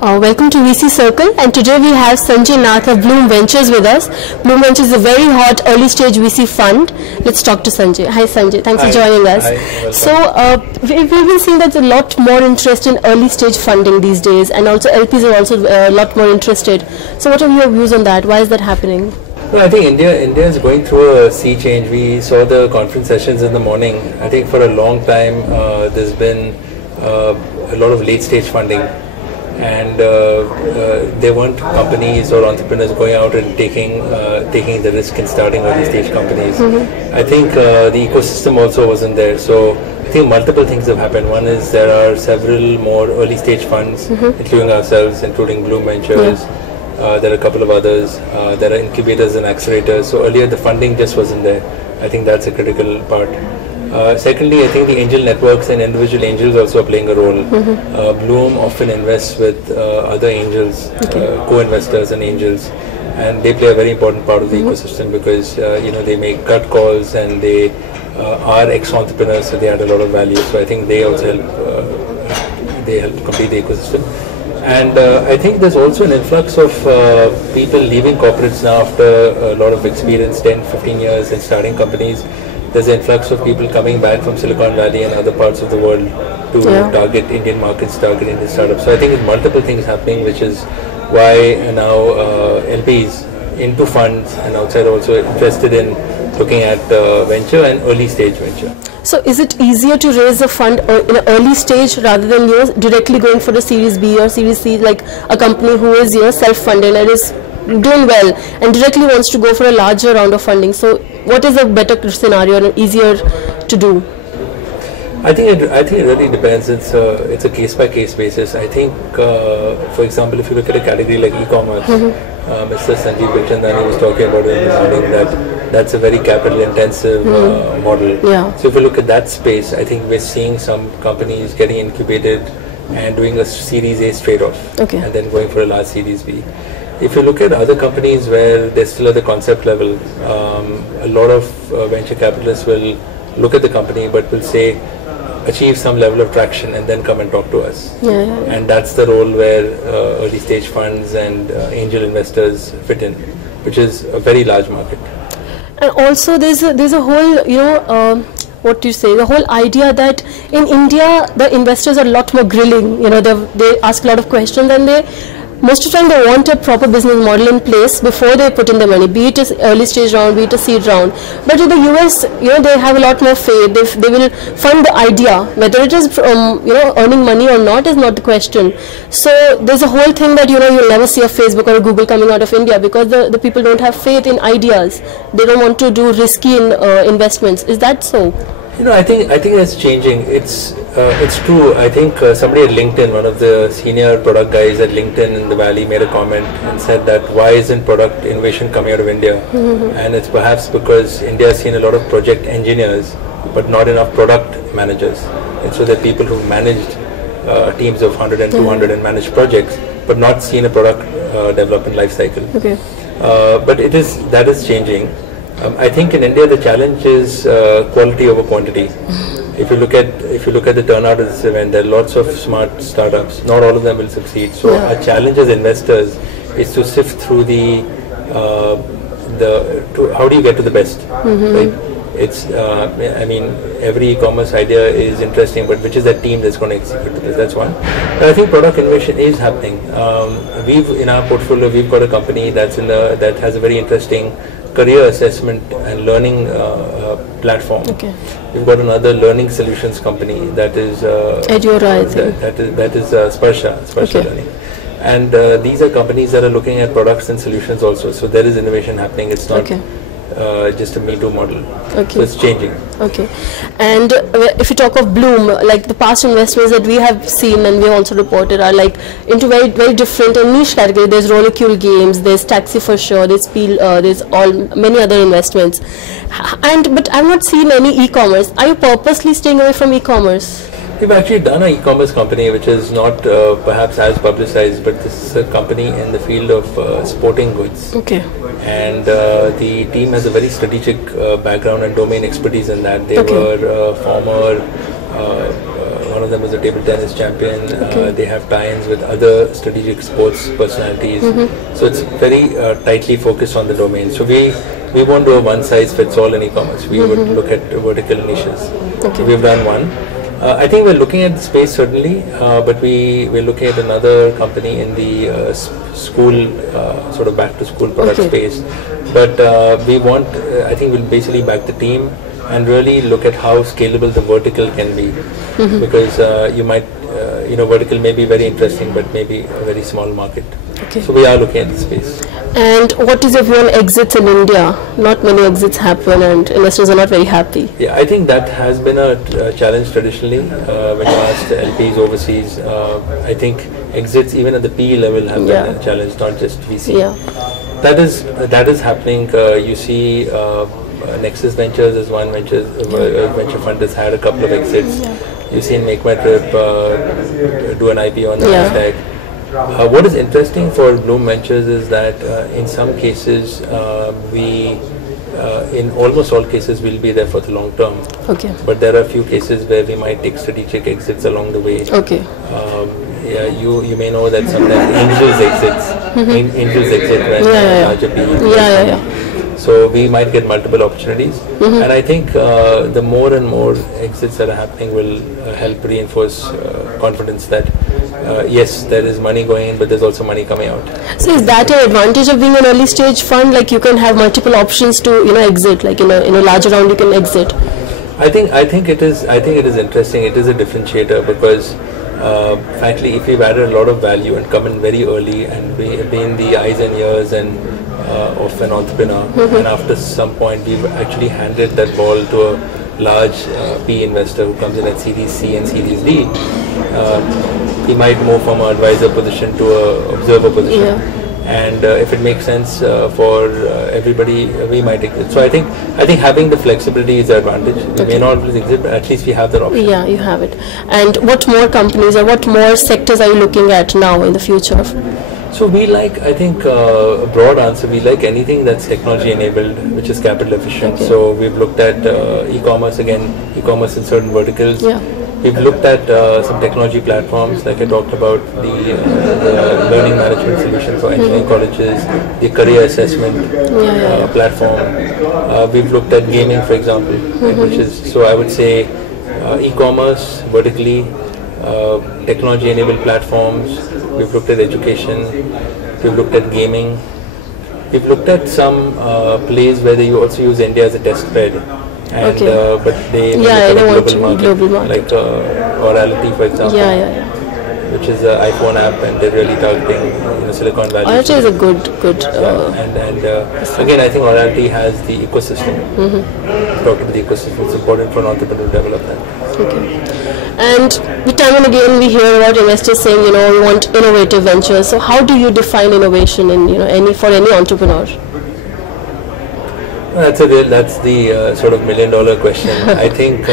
Welcome to VC Circle, and today we have Sanjay Nath of Blume Ventures with us. Blume Ventures is a very hot early stage VC fund. Let's talk to Sanjay. Hi Sanjay, thanks for joining us. Hi, so we've been seeing that there's a lot more interest in early stage funding these days, and also LPs are also a lot more interested. So what are your views on that? Why is that happening? Well, I think India is going through a sea change. We saw the conference sessions in the morning. I think for a long time there's been a lot of late stage funding, and there weren't companies or entrepreneurs going out and taking the risk in starting early stage companies. I think the ecosystem also wasn't there. So I think multiple things have happened. One is there are several more early stage funds, including ourselves, including Blume Ventures. There are a couple of others. There are incubators and accelerators. So earlier the funding just wasn't there. I think that's a critical part. Secondly, I think the angel networks and individual angels also are playing a role. Blume often invests with other angels, co-investors and angels, and they play a very important part of the ecosystem because they make gut calls and they are ex-entrepreneurs, so they add a lot of value. So I think they also help complete the ecosystem. And I think there's also an influx of people leaving corporates now after a lot of experience, 10, 15 years in starting companies. There's an influx of people coming back from Silicon Valley and other parts of the world to target Indian markets, target Indian startups. So I think there's multiple things happening, which is why now LPs into funds and outside also interested in looking at venture and early stage venture. So is it easier to raise a fund in an early stage rather than directly going for a Series B or Series C, like a company who is self-funded and is doing well and directly wants to go for a larger round of funding? So what is a better scenario and easier to do? I think it really depends. It's a case by case basis. I think, for example, if you look at a category like e-commerce, Mr. Sanjay Nath was talking about it in the morning that's a very capital intensive model. So if you look at that space, I think we're seeing some companies getting incubated and doing a Series A straight off, and then going for a large Series B. If you look at other companies where they're still at the concept level, a lot of venture capitalists will look at the company but will say, achieve some level of traction and then come and talk to us. And that's the role where early stage funds and angel investors fit in, which is a very large market. And also there's a whole, what do you say, the whole idea that in India the investors are a lot more grilling. They ask a lot of questions, and most of the time they want a proper business model in place before they put in the money, be it an early stage round, be it a seed round. But in the US, they have a lot more faith. They will fund the idea. Whether it is earning money or not is not the question. So there's a whole thing that you'll never see a Facebook or a Google coming out of India because the people don't have faith in ideas. They don't want to do risky investments. Is that so? I think that's changing. It's true. I think somebody at LinkedIn, one of the senior product guys at LinkedIn in the Valley, made a comment and said that why isn't product innovation coming out of India? And it's perhaps because India has seen a lot of project engineers, but not enough product managers. And so there are people who managed teams of 100 and 200 and managed projects, but not seen a product development life cycle. But that is changing. I think in India the challenge is quality over quantity. If you look at the turnout of this event, there are lots of smart startups. Not all of them will succeed. So our challenge as investors is to sift through how do you get to the best? Right? It's every e-commerce idea is interesting, but which is that team that's going to execute this? That's one. But I think product innovation is happening. In our portfolio we've got a company that has a very interesting career assessment and learning platform. We've got another learning solutions company that is Edura, I think. That is Sparsha Learning. And these are companies that are looking at products and solutions also. So there is innovation happening. It's not just a Me Too model. So it's changing. And if you talk of Blume, like the past investments that we have seen and we also reported are like into very, very different and niche category. There's Rollicule Games, there's Taxi for sure, there's many other investments. But I've not seen any e-commerce. Are you purposely staying away from e-commerce? We've actually done an e-commerce company which is not perhaps as publicized, but this is a company in the field of sporting goods. And the team has a very strategic background and domain expertise in that. They were former one of them is a table tennis champion. They have tie-ins with other strategic sports personalities. So it's very tightly focused on the domain. So we won't do a one-size-fits-all in e-commerce. We would look at vertical niches. So we've done one. I think we're looking at the space certainly, but we're looking at another company in the school, sort of back-to-school product space. But we want, I think we'll basically back the team and really look at how scalable the vertical can be, because you might, vertical may be very interesting, but maybe a very small market. So we are looking at the space. And what is your view on exits in India? Not many exits happen and investors are not very happy. Yeah, I think that has been a challenge traditionally. When you ask LPs overseas, I think exits even at the PE level have been a challenge, not just VC. That is happening. You see Nexus Ventures is one venture fund has had a couple of exits. You've seen Make My Trip do an IPO on the hashtag. What is interesting for Blume Ventures is that in some cases in almost all cases we'll be there for the long term. But there are a few cases where we might take strategic exits along the way. You may know that sometimes angels exit when larger PE. So we might get multiple opportunities, and I think the more and more exits that are happening will help reinforce confidence that yes, there is money going in, but there's also money coming out. So is that an advantage of being an early stage fund? Like you can have multiple options to exit. Like in a larger round you can exit. I think it is interesting. It is a differentiator because frankly, if we've added a lot of value and come in very early and been the eyes and ears and of an entrepreneur, and after some point we've actually handed that ball to a large PE investor who comes in at Series C and Series D. He might move from an advisor position to an observer position, and if it makes sense for everybody, we might exit. So I think having the flexibility is the advantage. We may not always exit, but at least we have that option. Yeah, you have it. And what more companies or what more sectors are you looking at now in the future? So we like, I think, a broad answer, we like anything that's technology enabled, which is capital efficient. So we've looked at e-commerce in certain verticals. We've looked at some technology platforms, like I talked about the learning management solution for engineering colleges, the career assessment platform. We've looked at gaming, for example, which is, so I would say e-commerce, vertically, technology enabled platforms. We've looked at education, we've looked at gaming, we've looked at some plays where they also use India as a test bed, and but they global market, like Orality, for example, which is an iPhone app, and they're really targeting Silicon Valley. Orality is a good. And again, I think Orality has the ecosystem. Talk about the ecosystem. It's important for an entrepreneur to develop that. And time and again we hear about investors saying, we want innovative ventures. So how do you define innovation in for any entrepreneur? That's the sort of $1 million question. I think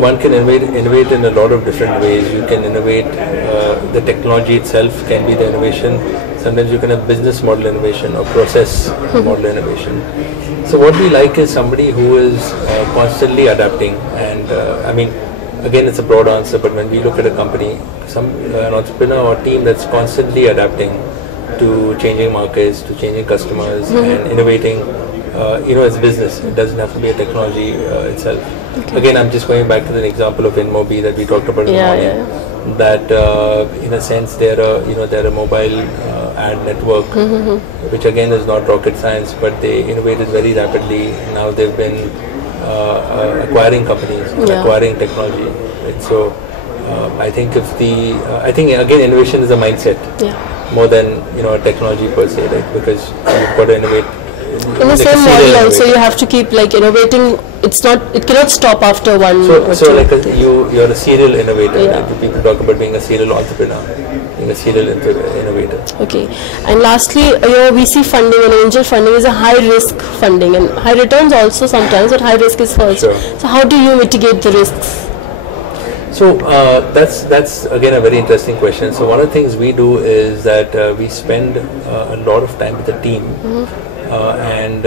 one can innovate in a lot of different ways. You can innovate, the technology itself can be the innovation. Sometimes you can have business model innovation or process model innovation. So what we like is somebody who is constantly adapting, and again, it's a broad answer, but when we look at a company, an entrepreneur or team that's constantly adapting to changing markets, to changing customers, and innovating, as business. It doesn't have to be a technology itself. Again, I'm just going back to the example of InMobi that we talked about in the morning. That in a sense they're a mobile ad network, which again is not rocket science, but they innovated very rapidly. Now they've been acquiring companies, acquiring technology. Right? So I think again innovation is a mindset more than a technology per se, right? Because you've got to innovate. In the same model also, you have to keep innovating. It cannot stop after one. So like you're a serial innovator. Right? People talk about being a serial entrepreneur, being a serial innovator. Okay. And lastly, your VC funding and angel funding is a high risk funding and high returns also sometimes, but high risk is first. So how do you mitigate the risks? So that's again a very interesting question. So one of the things we do is that we spend a lot of time with the team, and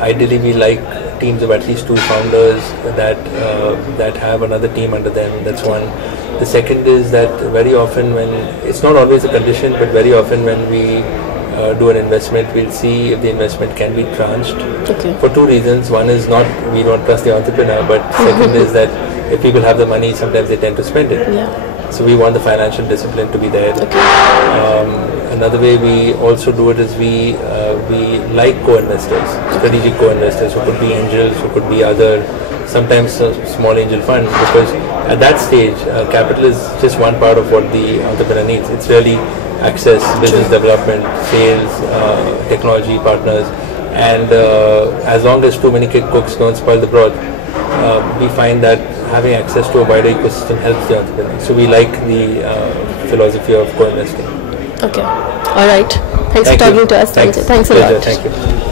ideally we like teams of at least 2 founders that have another team under them. That's one. The second is that very often when, it's not always a condition, but very often when we do an investment, we'll see if the investment can be tranched for 2 reasons. One is not, we don't trust the entrepreneur, but second is that if people have the money, sometimes they tend to spend it. So we want the financial discipline to be there. Another way we also do it is we like co-investors, strategic co-investors who could be angels, who could be other, sometimes a small angel fund, because at that stage capital is just one part of what the entrepreneur needs. It's really access, business development, sales, technology partners, and as long as too many cooks don't spoil the broth, we find that having access to a wider ecosystem helps the entrepreneur. So we like the philosophy of co-investing. Okay. All right. Thanks for talking to us. Thanks a lot. Thank you.